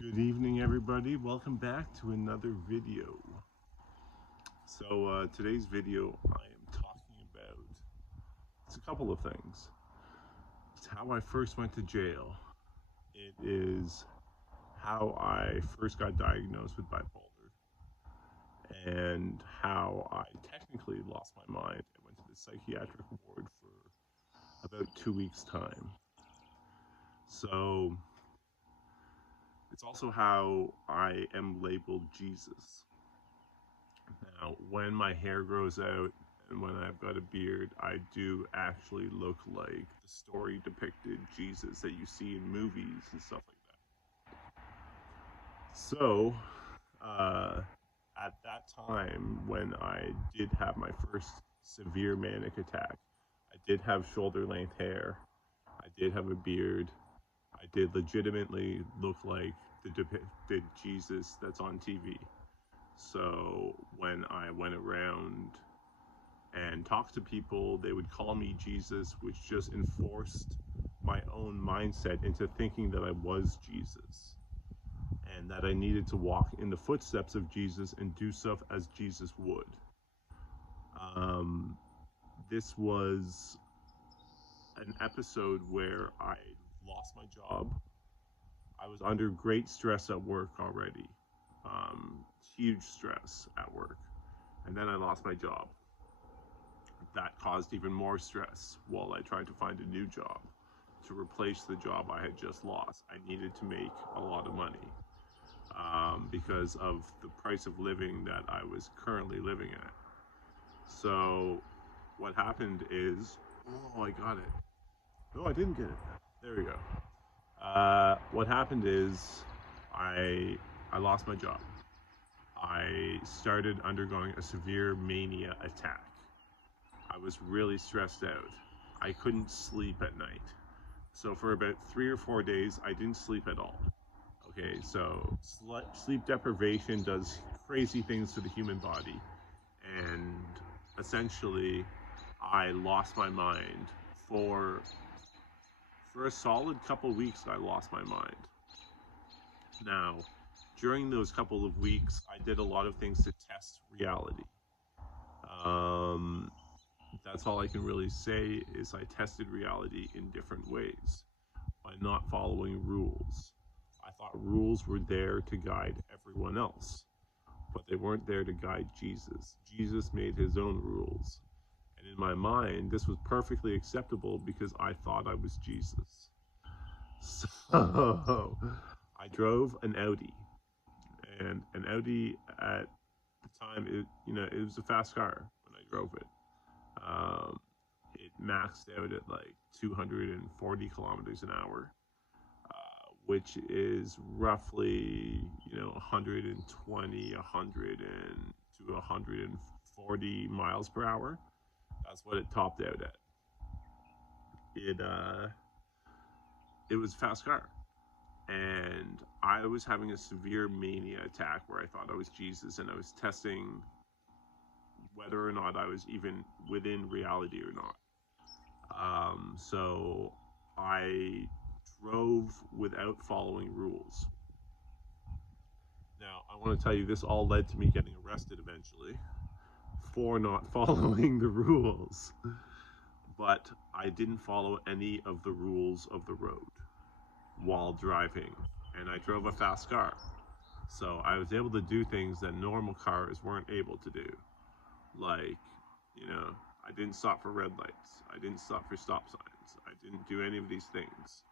Good evening, everybody. Welcome back to another video. So today's video, I am talking about, it's a couple of things. It's how I first went to jail. It is how I first got diagnosed with bipolar, and how I technically lost my mind and went to the psychiatric ward for about 2 weeks' time. So it's also how I am labeled Jesus. Now, when my hair grows out and when I've got a beard, I do actually look like the story depicted Jesus that you see in movies and stuff like that. So, at that time, when I did have my first severe manic attack, I did have shoulder length hair, I did have a beard, I did legitimately look like the depicted Jesus that's on TV. So when I went around and talked to people, they would call me Jesus, which just enforced my own mindset into thinking that I was Jesus and that I needed to walk in the footsteps of Jesus and do stuff as Jesus would. This was an episode where I lost my job. I was under great stress at work already, huge stress at work. And then I lost my job. That caused even more stress while I tried to find a new job to replace the job I had just lost. I needed to make a lot of money because of the price of living that I was currently living at. So what happened is, oh, I got it. No, I didn't get it. There we go. What happened is I lost my job. I started undergoing a severe mania attack. I was really stressed out. I couldn't sleep at night. So for about 3 or 4 days, I didn't sleep at all. Okay, so sleep deprivation does crazy things to the human body. And essentially, I lost my mind for a solid couple weeks. I lost my mind. Now, during those couple of weeks, I did a lot of things to test reality. That's all I can really say is I tested reality in different ways by not following rules. I thought rules were there to guide everyone else, but they weren't there to guide Jesus. Jesus made his own rules. And in my mind, this was perfectly acceptable because I thought I was Jesus. So I drove an Audi, and an Audi at the time, it was a fast car when I drove it. It maxed out at like 240 kilometers an hour, which is roughly 120, 100 to 140 miles per hour. That's what it topped out at. It was a fast car, and I was having a severe mania attack where I thought I was Jesus, and I was testing whether or not I was even within reality or not. So I drove without following rules. Now, I want to tell you, this all led to me getting arrested eventually for not following the rules. But I didn't follow any of the rules of the road while driving, and I drove a fast car. So I was able to do things that normal cars weren't able to do. Like, I didn't stop for red lights. I didn't stop for stop signs. I didn't do any of these things.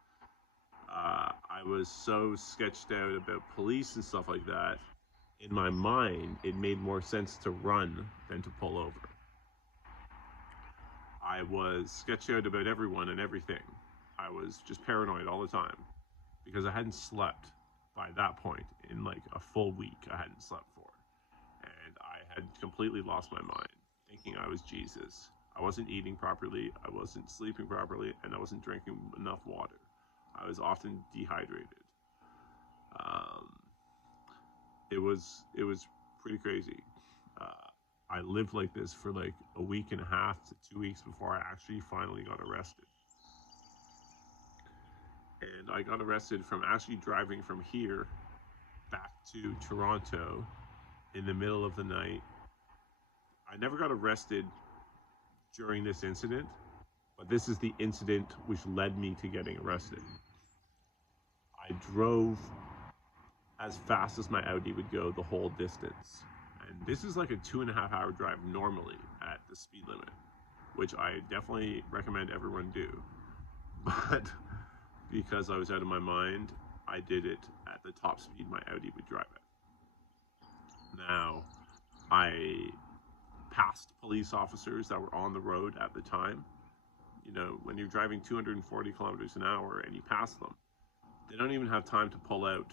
I was so sketched out about police and stuff like that. In my mind, it made more sense to run than to pull over. I was sketched out about everyone and everything. I was just paranoid all the time because I hadn't slept by that point in like a full week. I hadn't slept for. And I had completely lost my mind thinking I was Jesus. I wasn't eating properly, I wasn't sleeping properly, and I wasn't drinking enough water. I was often dehydrated. It was pretty crazy. I lived like this for like a week and a half to 2 weeks before I actually finally got arrested. And I got arrested from actually driving from here back to Toronto in the middle of the night. I never got arrested during this incident, but this is the incident which led me to getting arrested. I drove as fast as my Audi would go the whole distance. And this is like a 2.5 hour drive normally at the speed limit, which I definitely recommend everyone do. But because I was out of my mind, I did it at the top speed my Audi would drive at. Now, I passed police officers that were on the road at the time. You know, when you're driving 240 kilometers an hour and you pass them, they don't even have time to pull out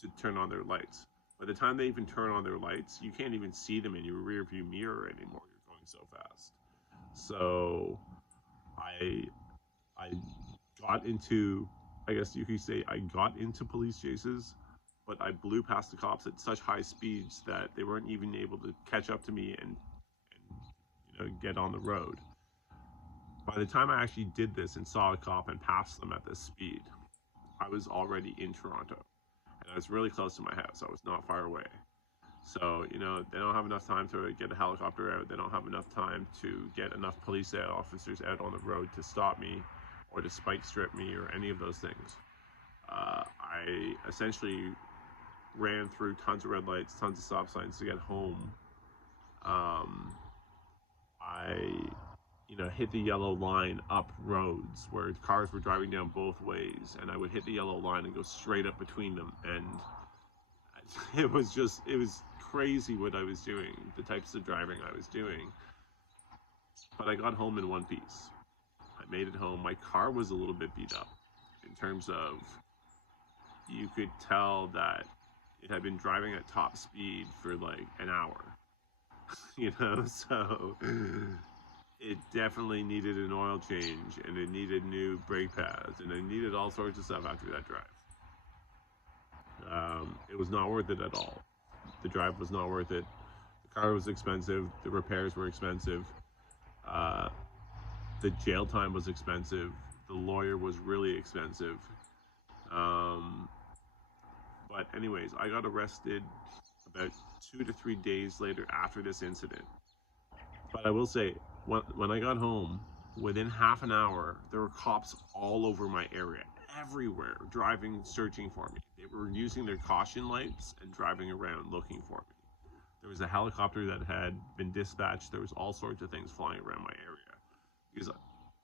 to turn on their lights. By the time they even turn on their lights, you can't even see them in your rear view mirror anymore. You're going so fast. So I got into, I guess you could say I got into police chases, but I blew past the cops at such high speeds that they weren't even able to catch up to me and get on the road. By the time I actually did this and saw a cop and passed them at this speed, I was already in Toronto. And I was really close to my house. I was not far away. So, they don't have enough time to get a helicopter out. They don't have enough time to get enough police officers out on the road to stop me or to spike strip me or any of those things. I essentially ran through tons of red lights, tons of stop signs to get home. I hit the yellow line up roads where cars were driving down both ways, and I would hit the yellow line and go straight up between them. And it was crazy what I was doing, the types of driving I was doing. But I got home in one piece. I made it home. My car was a little bit beat up in terms of, you could tell that it had been driving at top speed for like an hour, so it definitely needed an oil change, and it needed new brake pads, and it needed all sorts of stuff after that drive. It was not worth it at all. The drive was not worth it. The car was expensive. The repairs were expensive. The jail time was expensive. The lawyer was really expensive. But anyways, I got arrested about 2 to 3 days later after this incident. But I will say, when I got home, within half an hour, there were cops all over my area, everywhere, driving, searching for me. They were using their caution lights and driving around looking for me. There was a helicopter that had been dispatched. There was all sorts of things flying around my area. Because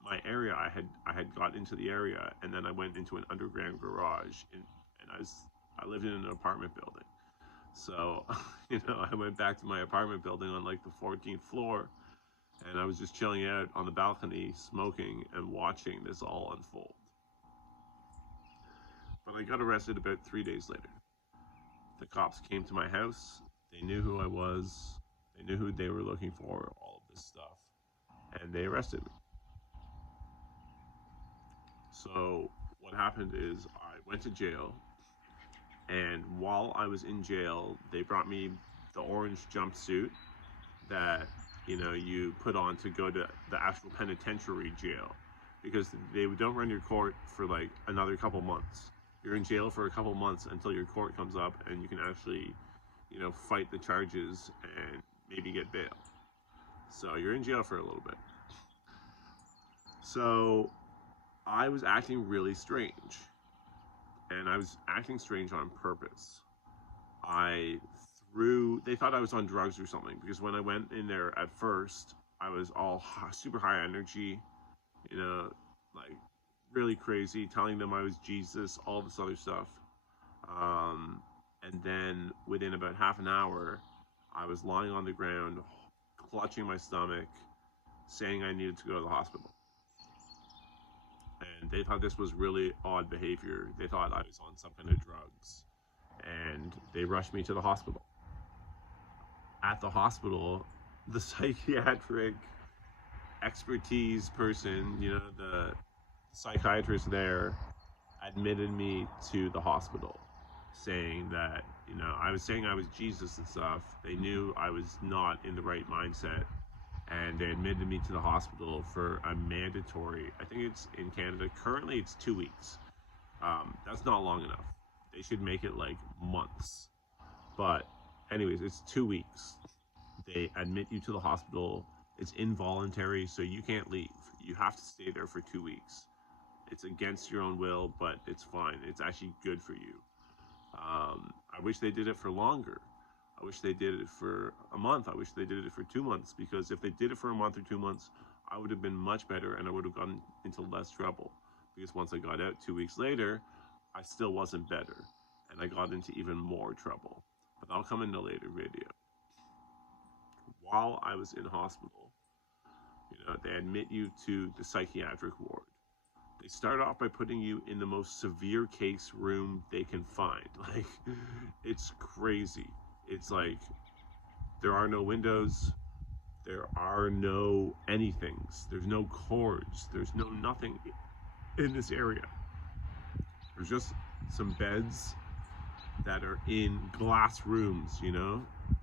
my area, I had got into the area, and then I went into an underground garage, and I lived in an apartment building. So, I went back to my apartment building on like the 14th floor, and I was just chilling out on the balcony, smoking and watching this all unfold. But I got arrested about 3 days later. The cops came to my house. They knew who I was. They knew who they were looking for, all of this stuff. And they arrested me. So what happened is I went to jail. And while I was in jail, they brought me the orange jumpsuit that you put on to go to the actual penitentiary jail, because they don't run your court for like another couple months. You're in jail for a couple months until your court comes up and you can actually fight the charges and maybe get bail. So you're in jail for a little bit. So I was acting really strange, and I was acting strange on purpose. They thought I was on drugs or something, because when I went in there at first, I was all super high energy, like really crazy, telling them I was Jesus, all this other stuff. And then within about half an hour, I was lying on the ground, clutching my stomach, saying I needed to go to the hospital. And they thought this was really odd behavior. They thought I was on some kind of drugs, and they rushed me to the hospital. At the hospital, the psychiatric expertise person, the psychiatrist there, admitted me to the hospital, saying that, I was saying I was Jesus and stuff. They knew I was not in the right mindset, and they admitted me to the hospital for a mandatory, I think it's in Canada, currently it's 2 weeks. That's not long enough. They should make it like months. But anyways, it's 2 weeks. They admit you to the hospital. It's involuntary, so you can't leave. You have to stay there for 2 weeks. It's against your own will, but it's fine. It's actually good for you. I wish they did it for longer. I wish they did it for a month. I wish they did it for 2 months, because if they did it for a month or 2 months, I would have been much better and I would have gotten into less trouble. Because once I got out 2 weeks later, I still wasn't better and I got into even more trouble. But I'll come in a later video. While I was in hospital, they admit you to the psychiatric ward. They start off by putting you in the most severe case room they can find. Like, it's crazy. It's like there are no windows, there are no anythings, there's no cords, there's no nothing in this area. There's just some beds that are in glass rooms,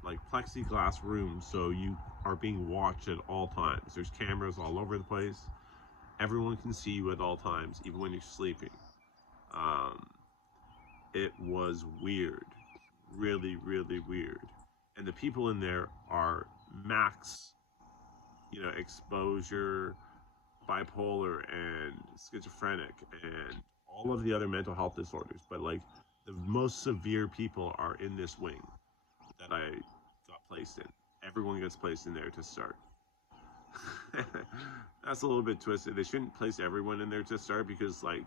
like plexiglass rooms, so you are being watched at all times. There's cameras all over the place. Everyone can see you at all times, even when you're sleeping. It was weird, really, really weird. And the people in there are max, exposure, bipolar, and schizophrenic, and all of the other mental health disorders. But like the most severe people are in this wing that I got placed in. Everyone gets placed in there to start. That's a little bit twisted. They shouldn't place everyone in there to start, because like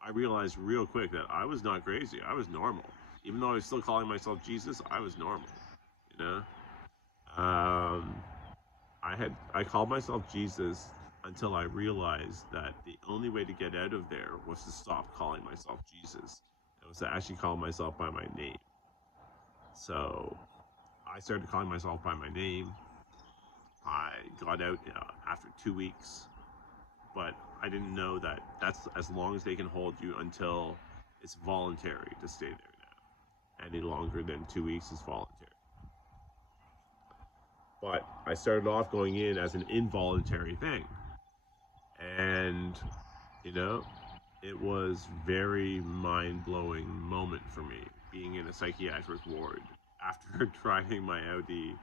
I realized real quick that I was not crazy. I was normal. Even though I was still calling myself Jesus, I was normal. You know? I called myself Jesus until I realized that the only way to get out of there was to stop calling myself Jesus. It was to actually call myself by my name. So I started calling myself by my name. I got out after 2 weeks, but I didn't know that that's as long as they can hold you until it's voluntary to stay there now. Any longer than 2 weeks is voluntary. But I started off going in as an involuntary thing. And, it was very mind-blowing moment for me, being in a psychiatric ward after trying my Audi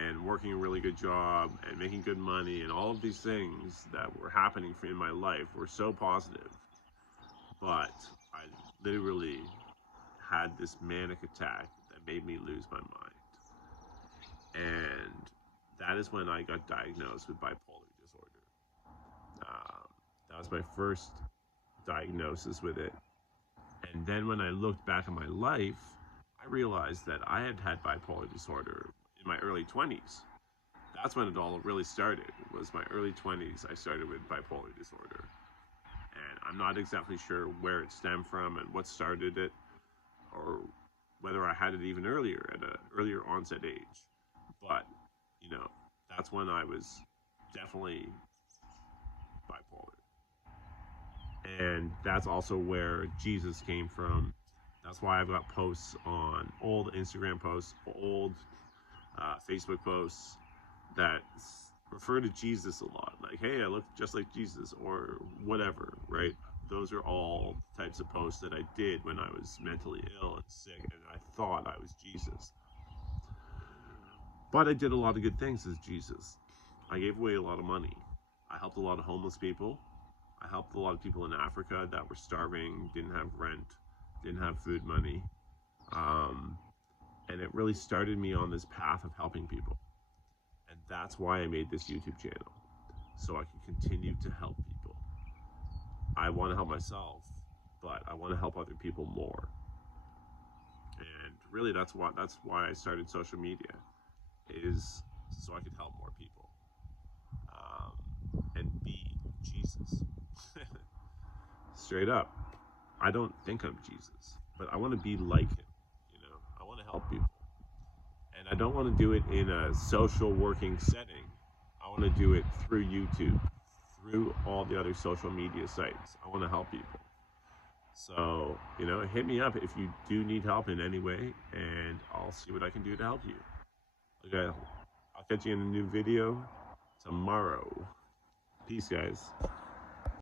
and working a really good job and making good money, and all of these things that were happening in my life were so positive. But I literally had this manic attack that made me lose my mind. And that is when I got diagnosed with bipolar disorder. That was my first diagnosis with it. And then when I looked back at my life, I realized that I had had bipolar disorder in my early 20s. That's when it all really started. It was my early 20s I started with bipolar disorder. And I'm not exactly sure where it stemmed from and what started it, or whether I had it even earlier, at an earlier onset age. But, that's when I was definitely bipolar. And that's also where Jesus came from. That's why I've got posts on old Instagram posts, old Facebook posts that refer to Jesus a lot. Like, hey, I look just like Jesus, or whatever, right? Those are all types of posts that I did when I was mentally ill and sick, and I thought I was Jesus. But I did a lot of good things as Jesus. I gave away a lot of money. I helped a lot of homeless people. I helped a lot of people in Africa that were starving, didn't have rent, didn't have food money. And it really started me on this path of helping people. And that's why I made this YouTube channel, so I can continue to help people. I want to help myself, but I want to help other people more. And really, that's why I started social media, is so I could help more people, and be Jesus. Straight up. I don't think I'm Jesus, but I want to be like him. I want to help people. And I don't want to do it in a social working setting. I want to do it through YouTube, through all the other social media sites. I want to help people. So, hit me up if you do need help in any way, and I'll see what I can do to help you. Okay, I'll catch you in a new video tomorrow. Peace, guys.